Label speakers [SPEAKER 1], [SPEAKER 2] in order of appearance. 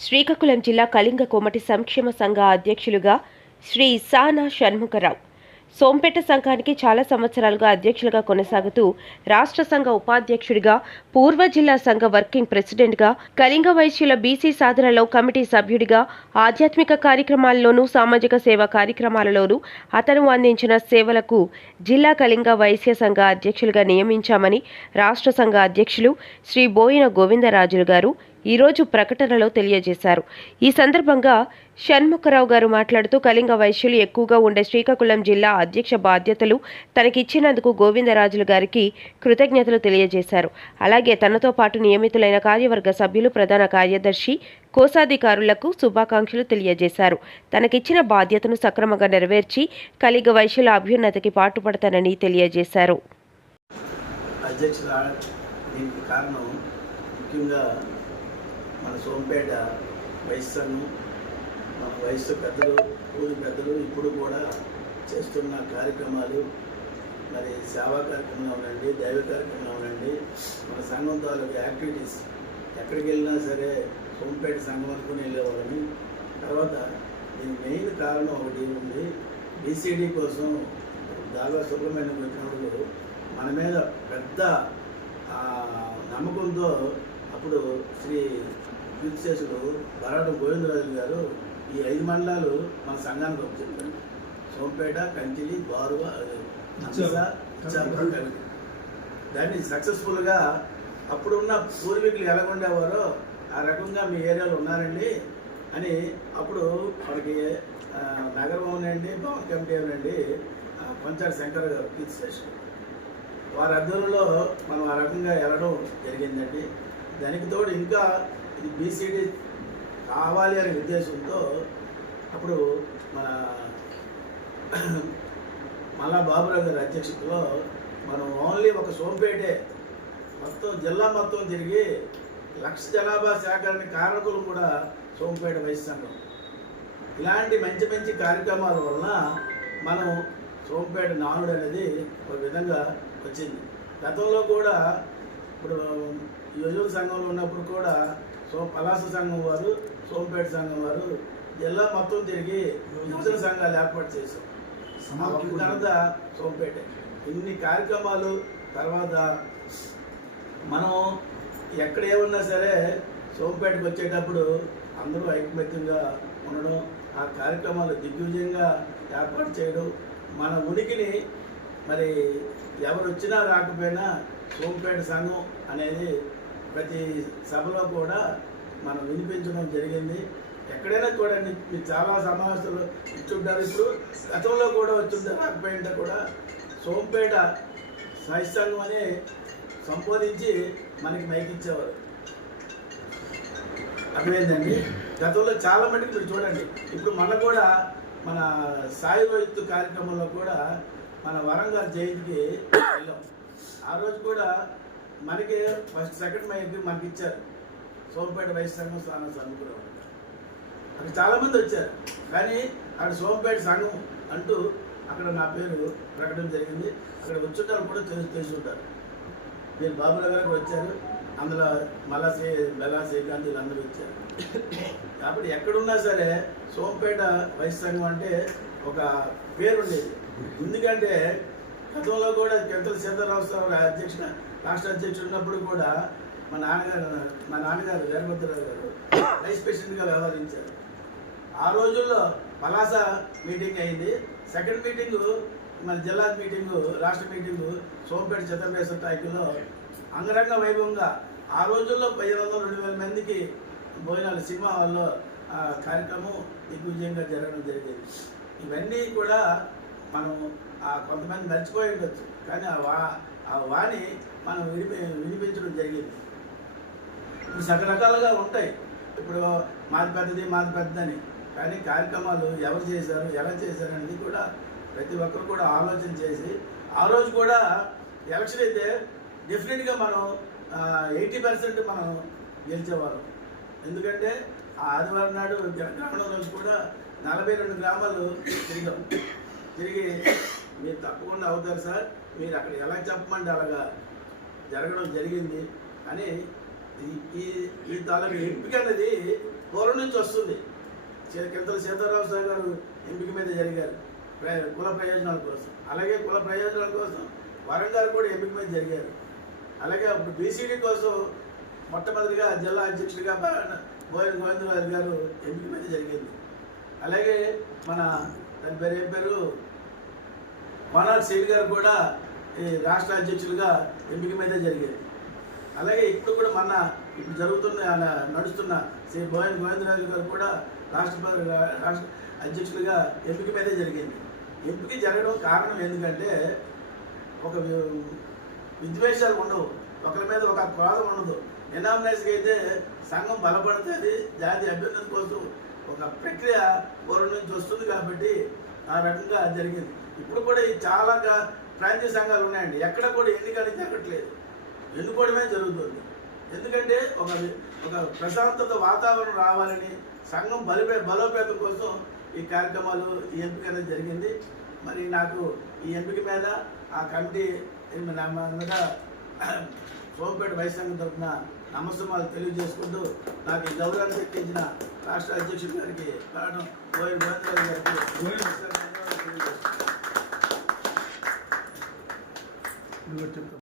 [SPEAKER 1] శ్రీకాకుళం జిల్లా కళింగ కోమటి సంక్షేమ సంఘ అధ్యక్షులుగా శ్రీ సానా షణ్ముఖరావు. సోంపేట సంఘానికి చాలా సంవత్సరాలుగా అధ్యక్షులుగా కొనసాగుతూ రాష్ట్ర సంఘ ఉపాధ్యక్షుడిగా పూర్వ జిల్లా సంఘ వర్కింగ్ ప్రెసిడెంట్గా కళింగ వైశ్యుల బీసీ సాధనలో కమిటీ సభ్యుడిగా ఆధ్యాత్మిక కార్యక్రమాల్లోనూ సామాజిక సేవా కార్యక్రమాలలోనూ అతను అందించిన సేవలకు జిల్లా కళింగ వైశ్య సంఘ అధ్యక్షులుగా నియమించామని రాష్ట్ర సంఘ అధ్యక్షులు శ్రీ బోయిన గోవిందరాజులు గారు ఈరోజు ప్రకటనలో తెలియజేశారు. ఈ సందర్భంగా షణ్ముఖరావు గారు మాట్లాడుతూ కళింగ వైశ్యులు ఎక్కువగా ఉండే శ్రీకాకుళం జిల్లా అధ్యక్ష బాధ్యతలు తనకిచ్చినందుకు గోవిందరాజులు గారికి కృతజ్ఞతలు తెలియజేశారు. అలాగే తనతో పాటు నియమితులైన కార్యవర్గ సభ్యులు ప్రధాన కార్యదర్శి కోశాధికారులకు శుభాకాంక్షలు తెలియజేశారు. తనకిచ్చిన బాధ్యతను సక్రమంగా నెరవేర్చి కలిగ వైశ్యుల అభ్యున్నతికి పాటుపడతానని తెలియజేశారు.
[SPEAKER 2] అధ్యక్షుల దీనికి కారణం ముఖ్యంగా మన సోంపేట వయస్సును మన వయసు పెద్దలు ఊరి పెద్దలు ఇప్పుడు కూడా చేస్తున్న కార్యక్రమాలు మరి సేవా కార్యక్రమం ఉండండి దైవ కార్యక్రమం ఉండండి మన సంఘం తాలూకు యాక్టివిటీస్ ఎక్కడికి వెళ్ళినా సరే సోంపేట సంఘం అనుకుని వెళ్ళేవాళ్ళని. తర్వాత దీని మెయిన్ కారణం ఒకటి ఉంది బీసీడీ కోసం దాగా సుబ్రహ్మణ్యం పెట్టినప్పుడు మన మీద పెద్ద నమ్మకంతో అప్పుడు శ్రీ కీర్తిశేషులు బరాడు గోవిందరాజు గారు ఈ ఐదు మండలాలు మన సంఘానికి వచ్చారు సోంపేట కంచిలి బారువ దాన్ని సక్సెస్ఫుల్గా అప్పుడున్న పూర్వీకులు ఎలా ఉండేవారో ఆ రకంగా మీ ఏరియాలో ఉన్నారండి అని అప్పుడు వాడికి ఆ, నగరం అవునండి భవన్ కమిటీ అవునండి ఆ, కొంచాడు శంకర్ గారు కీర్తి స్టేషన్ వారి అధ్వర్యంలో మనం ఆ రకంగా వెళ్ళడం జరిగిందండి. దానికి తోడు ఇంకా ఇది బీసీడీ కావాలి అనే ఉద్దేశంతో అప్పుడు మన మళ్ళా బాబురావు గారి అధ్యక్షతలో మనం ఓన్లీ ఒక సోంపేటే మొత్తం జిల్లా మొత్తం తిరిగి లక్ష జనాభా సేకరణ కారకులు కూడా సోంపేట వయసు ఇలాంటి మంచి మంచి కార్యక్రమాల వలన మనం సోంపేట నానుడు అనేది ఒక విధంగా వచ్చింది. గతంలో కూడా ఇప్పుడు యువజన సంఘంలో ఉన్నప్పుడు కూడా సో పలాస సంఘం వారు సోంపేట సంఘం వారు జిల్లా మొత్తం తిరిగి యువజన సంఘాలు ఏర్పాటు చేశాం అప్పుడు ఘనత సోంపేట. ఇన్ని కార్యక్రమాలు తర్వాత మనం ఎక్కడ ఏమున్నా సరే సోంపేటకు వచ్చేటప్పుడు అందరూ ఐకమత్యంగా ఉండడం ఆ కార్యక్రమాలు దిగ్విజయంగా ఏర్పాటు చేయడం మన ఉనికిని మరి ఎవరు వచ్చినా రాకపోయినా సోంపేట సంఘం అనేది ప్రతి సభలో కూడా మనం వినిపించడం జరిగింది. ఎక్కడైనా చూడండి మీరు చాలా సమావేశాలు ఇచ్చుంటారు. ఇప్పుడు గతంలో కూడా వచ్చుంటారు రాకపోయింటే కూడా సోంపేట సాహిత్య అని సంబోధించి మనకి మైకిచ్చేవారు అర్థమైందండి? గతంలో చాలా మటుకు మీరు చూడండి. ఇప్పుడు మన కూడా మన సాయి రైతు కార్యక్రమంలో కూడా మన వరంగల్ జయంతికి వెళ్ళాం. ఆ రోజు కూడా మనకి ఫస్ట్ సెకండ్ మైక్ మనకి ఇచ్చారు. సోంపేట వైస్ సంఘం స్థానం సందుకున్నాం అక్కడ చాలామంది వచ్చారు. కానీ అక్కడ సోంపేట సంఘం అంటూ అక్కడ నా పేరు ప్రకటన జరిగింది. అక్కడ వచ్చుంటారు కూడా తెలుసు తెలిసి ఉంటారు. మీరు బాబురావు గారికి వచ్చారు. అందులో మళ్ళా శ్రీ బెల్లా శ్రీకాంత్ వీళ్ళందరూ వచ్చారు. కాబట్టి ఎక్కడున్నా సరే సోంపేట వైస్ సంఘం అంటే ఒక పేరు ఉండేది. ఎందుకంటే గతంలో కూడా కెంతల సీతారామస్వామి అధ్యక్షుడు రాష్ట్ర అధ్యక్షుడు ఉన్నప్పుడు కూడా మా నాన్నగారు మా నాన్నగారు వీరభద్రరావు గారు వైస్ ప్రెసిడెంట్గా వ్యవహరించారు. ఆ రోజుల్లో పలాస మీటింగ్ అయింది. సెకండ్ మీటింగు మన జిల్లా మీటింగు రాష్ట్ర మీటింగు సోంపేట చిత్రపేశ్వర టాకీలో అంగరంగ వైభవంగా ఆ రోజుల్లో పది వందల రెండు వేల మందికి భోజనాలు సినిమా హాల్లో ఆ కార్యక్రమం దిగ్విజయంగా జరగడం జరిగింది. ఇవన్నీ కూడా మనం ఆ కొంతమంది మర్చిపోయి ఉండొచ్చు. కానీ ఆ వా ఆ వాణి మనం విడిపి వినిపించడం జరిగింది. ఇప్పుడు రకరకాలుగా ఉంటాయి. ఇప్పుడు మాది పెద్దది మాది పెద్దదని. కానీ కార్యక్రమాలు ఎవరు చేశారు ఎలా చేశారు అనేది కూడా ప్రతి ఒక్కరు కూడా ఆలోచన చేసి ఆ రోజు కూడా ఎలక్షన్ అయితే డెఫినెట్గా మనం ఎయిటీ పర్సెంట్ మనం గెలిచేవాళ్ళం. ఎందుకంటే ఆ ఆదివారం నాడు గ్రామంలో రోజు కూడా నలభై రెండు గ్రామాలు తిరిగాం. తిరిగి మీరు తప్పకుండా అవుతారు సార్. మీరు అక్కడ ఎలా చెప్పమంటే అలాగా జరగడం జరిగింది. అని ఈ ఈ తాలూకు ఎంపిక అనేది పూర్వం నుంచి వస్తుంది. కింతల సీతారామ సార్ గారు ఎంపిక మీద జరిగారు. కుల ప్రయోజనాల కోసం. అలాగే కుల ప్రయోజనాల కోసం వరంగారు కూడా ఎంపిక మీద జరిగారు. అలాగే అప్పుడు బీసీడీ కోసం మొట్టమొదటిగా జిల్లా అధ్యక్షుడిగా బ- గోవిందరాజు గారు ఎంపిక మీద జరిగింది. అలాగే మన దాని పేరు ఏం పేరు? కోనార్ సీడ్ గారు కూడా ఈ రాష్ట్ర అధ్యక్షులుగా ఎంపిక మీద జరిగేది అలాగే ఇప్పుడు కూడా మన ఇప్పుడు జరుగుతున్న నడుస్తున్న శ్రీ బోయన్ గోవిందరాజు గారు కూడా రాష్ట్రపతి రాష్ట్ర అధ్యక్షులుగా ఎంపిక మీదే జరిగింది. ఎంపిక జరగడం కారణం ఎందుకంటే ఒక విద్వేషాలు ఉండవు. ఒకరి మీద ఒక క్రోధం ఉండదు. ఎనామినేషన్కి అయితే సంఘం బలపడుతుంది జాతి అభ్యున్నతి కోసం ఒక ప్రక్రియ పూర్వం నుంచి వస్తుంది కాబట్టి ఆ రకంగా జరిగింది. ఇప్పుడు కూడా ఈ చాలా ప్రాంతీయ సంఘాలు ఉన్నాయండి. ఎక్కడ కూడా ఎన్నికలు జరగట్లేదు. ఎన్నుకోవడమే జరుగుతుంది. ఎందుకంటే ఒక ఒక ప్రశాంతత వాతావరణం రావాలని సంఘం బలిపే బలోపేతం కోసం ఈ కార్యక్రమాలు ఈ ఎంపిక అనేది జరిగింది. మరి నాకు ఈ ఎంపిక మీద ఆ కమిటీ నా మీద సోంపేట వైస్ తరఫున నమస్సుమాలు తెలియజేసుకుంటూ నాకు ఈ గౌరవాన్ని తెప్పించిన రాష్ట్ర అధ్యక్షుడి గారికి కారణం గోవింద్ గోవిందరాజు గారికి